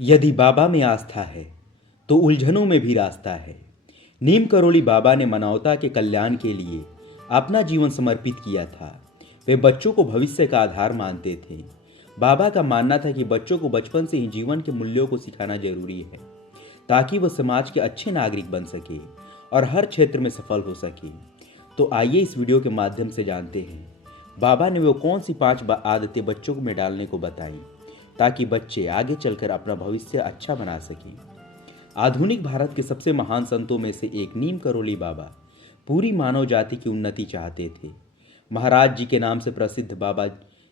यदि बाबा में आस्था है तो उलझनों में भी रास्ता है। नीम करोली बाबा ने मानवता के कल्याण के लिए अपना जीवन समर्पित किया था। वे बच्चों को भविष्य का आधार मानते थे। बाबा का मानना था कि बच्चों को बचपन से ही जीवन के मूल्यों को सिखाना जरूरी है, ताकि वह समाज के अच्छे नागरिक बन सके और हर क्षेत्र में सफल हो सके। तो आइए इस वीडियो के माध्यम से जानते हैं बाबा ने वो कौन सी 5 आदतें बच्चों में डालने को बताई, ताकि बच्चे आगे चलकर अपना भविष्य अच्छा बना सकें। आधुनिक भारत के सबसे महान संतों में से एक नीम करोली बाबा पूरी मानव जाति की उन्नति चाहते थे। महाराज जी के नाम से प्रसिद्ध बाबा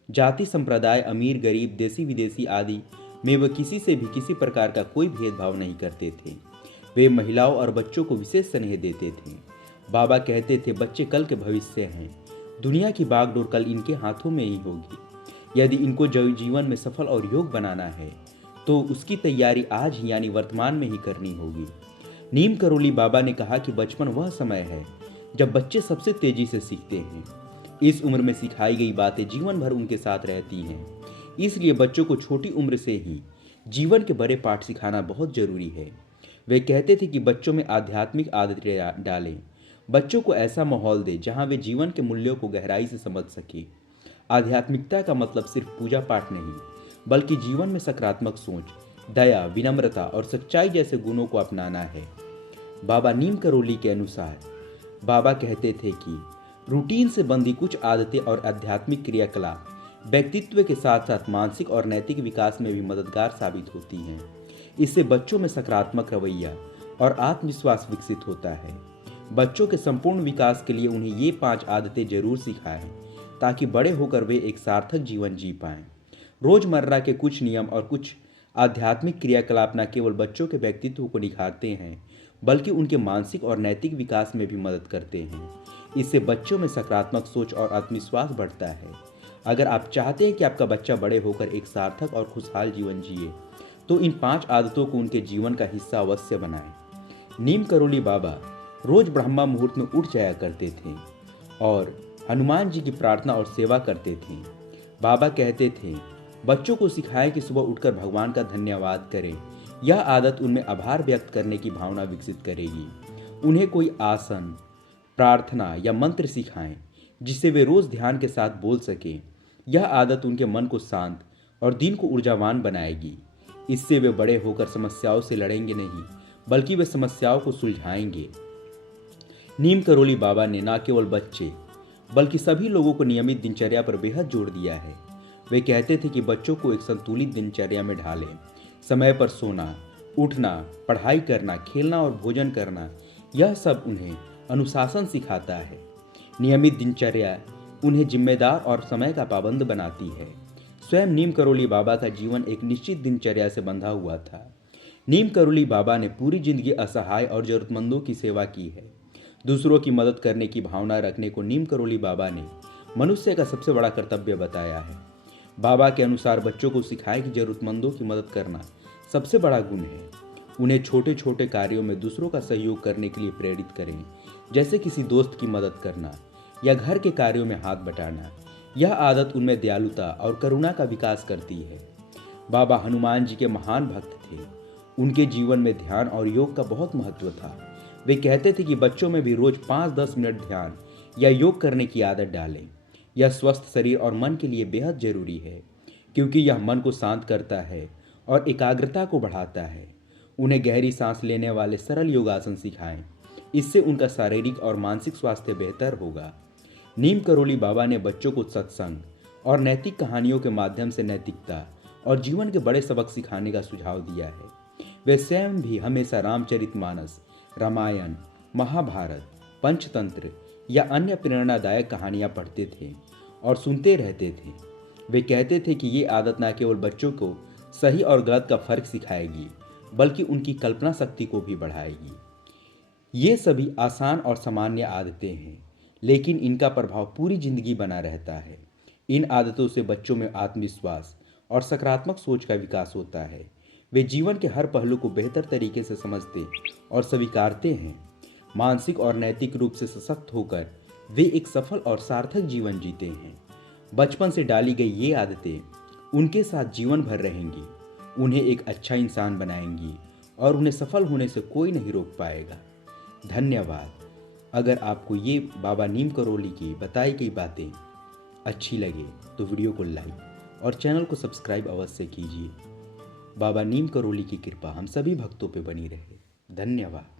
जाति संप्रदाय, अमीर गरीब, देसी विदेशी आदि में वे किसी से भी किसी प्रकार का कोई भेदभाव नहीं करते थे। वे महिलाओं और बच्चों को विशेष स्नेह देते थे। बाबा कहते थे, बच्चे कल के भविष्य हैं, दुनिया की बागडोर कल इनके हाथों में ही होगी। यदि इनको जीवन में सफल और योग्य बनाना है तो उसकी तैयारी आज ही यानी वर्तमान में ही करनी होगी। नीम करोली बाबा ने कहा कि बचपन वह समय है जब बच्चे सबसे तेजी से सीखते हैं। इस उम्र में सिखाई गई बातें जीवन भर उनके साथ रहती हैं। इसलिए बच्चों को छोटी उम्र से ही जीवन के बड़े पाठ सिखाना बहुत जरूरी है। वे कहते थे कि बच्चों में आध्यात्मिक आदतें डालें, बच्चों को ऐसा माहौल दें जहां वे जीवन के मूल्यों को गहराई से समझ सकें। आध्यात्मिकता का मतलब सिर्फ पूजा पाठ नहीं, बल्कि जीवन में सकारात्मक सोच, दया, विनम्रता और सच्चाई जैसे गुणों को अपनाना है। बाबा नीम करोली के अनुसार बाबा कहते थे कि रूटीन से बंधी कुछ आदतें और आध्यात्मिक क्रियाकलाप व्यक्तित्व के साथ साथ मानसिक और नैतिक विकास में भी मददगार साबित होती हैं। इससे बच्चों में सकारात्मक रवैया और आत्मविश्वास विकसित होता है। बच्चों के संपूर्ण विकास के लिए उन्हें ये 5 आदतें जरूर सिखाएं, ताकि बड़े होकर वे एक सार्थक जीवन जी पाएं। रोजमर्रा के कुछ नियम और कुछ आध्यात्मिक क्रियाकलाप न केवल बच्चों के व्यक्तित्व को निखारते हैं, बल्कि उनके मानसिक और नैतिक विकास में भी मदद करते हैं। इससे बच्चों में सकारात्मक सोच और आत्मविश्वास बढ़ता है। अगर आप चाहते हैं कि आपका बच्चा बड़े होकर एक सार्थक और खुशहाल जीवन जिए, तो इन 5 आदतों को उनके जीवन का हिस्सा अवश्य बनाएं। नीम करोली बाबा रोज ब्रह्मा मुहूर्त में उठ जाया करते थे और हनुमान जी की प्रार्थना और सेवा करते थे। बाबा कहते थे, बच्चों को सिखाएं कि सुबह उठकर भगवान का धन्यवाद करें। यह आदत उनमें आभार व्यक्त करने की भावना विकसित करेगी। उन्हें कोई आसन, प्रार्थना या मंत्र सिखाएं जिसे वे रोज ध्यान के साथ बोल सकें। यह आदत उनके मन को शांत और दिन को ऊर्जावान बनाएगी। इससे वे बड़े होकर समस्याओं से लड़ेंगे नहीं, बल्कि वे समस्याओं को सुलझाएंगे। नीम करोली बाबा ने न केवल बच्चे बल्कि सभी लोगों को नियमित दिनचर्या पर बेहद जोर दिया है। वे कहते थे कि बच्चों को एक संतुलित दिनचर्या में ढालें। समय पर सोना, उठना, पढ़ाई करना, खेलना और भोजन करना, यह सब उन्हें अनुशासन सिखाता है। नियमित दिनचर्या उन्हें जिम्मेदार और समय का पाबंद बनाती है। स्वयं नीम करोली बाबा का जीवन एक निश्चित दिनचर्या से बंधा हुआ था। नीम करोली बाबा ने पूरी जिंदगी असहाय और जरूरतमंदों की सेवा की है। दूसरों की मदद करने की भावना रखने को नीम करोली बाबा ने मनुष्य का सबसे बड़ा कर्तव्य बताया है। बाबा के अनुसार बच्चों को सिखाएं कि जरूरतमंदों की मदद करना सबसे बड़ा गुण है। उन्हें छोटे छोटे कार्यों में दूसरों का सहयोग करने के लिए प्रेरित करें, जैसे किसी दोस्त की मदद करना या घर के कार्यों में हाथ बटाना। यह आदत उनमें दयालुता और करुणा का विकास करती है। बाबा हनुमान जी के महान भक्त थे। उनके जीवन में ध्यान और योग का बहुत महत्व था। वे कहते थे कि बच्चों में भी रोज 5-10 मिनट ध्यान या योग करने की आदत डालें। यह स्वस्थ शरीर और मन के लिए बेहद जरूरी है, क्योंकि यह मन को शांत करता है और एकाग्रता को बढ़ाता है। उन्हें गहरी सांस लेने वाले सरल योगासन सिखाएं। इससे उनका शारीरिक और मानसिक स्वास्थ्य बेहतर होगा। नीम करोली बाबा ने बच्चों को सत्संग और नैतिक कहानियों के माध्यम से नैतिकता और जीवन के बड़े सबक सिखाने का सुझाव दिया है। वे स्वयं भी हमेशा रामचरितमानस, रामायण, महाभारत, पंचतंत्र या अन्य प्रेरणादायक कहानियां पढ़ते थे और सुनते रहते थे। वे कहते थे कि ये आदत न केवल बच्चों को सही और गलत का फर्क सिखाएगी, बल्कि उनकी कल्पना शक्ति को भी बढ़ाएगी। ये सभी आसान और सामान्य आदतें हैं, लेकिन इनका प्रभाव पूरी जिंदगी बना रहता है। इन आदतों से बच्चों में आत्मविश्वास और सकारात्मक सोच का विकास होता है। वे जीवन के हर पहलू को बेहतर तरीके से समझते और स्वीकारते हैं। मानसिक और नैतिक रूप से सशक्त होकर वे एक सफल और सार्थक जीवन जीते हैं। बचपन से डाली गई ये आदतें उनके साथ जीवन भर रहेंगी उन्हें एक अच्छा इंसान बनाएंगी और उन्हें सफल होने से कोई नहीं रोक पाएगा। धन्यवाद। अगर आपको ये बाबा नीम करोली की बताई गई बातें अच्छी लगे तो वीडियो को लाइक और चैनल को सब्सक्राइब अवश्य कीजिए। बाबा नीम करोली की कृपा हम सभी भक्तों पे बनी रहे। धन्यवाद।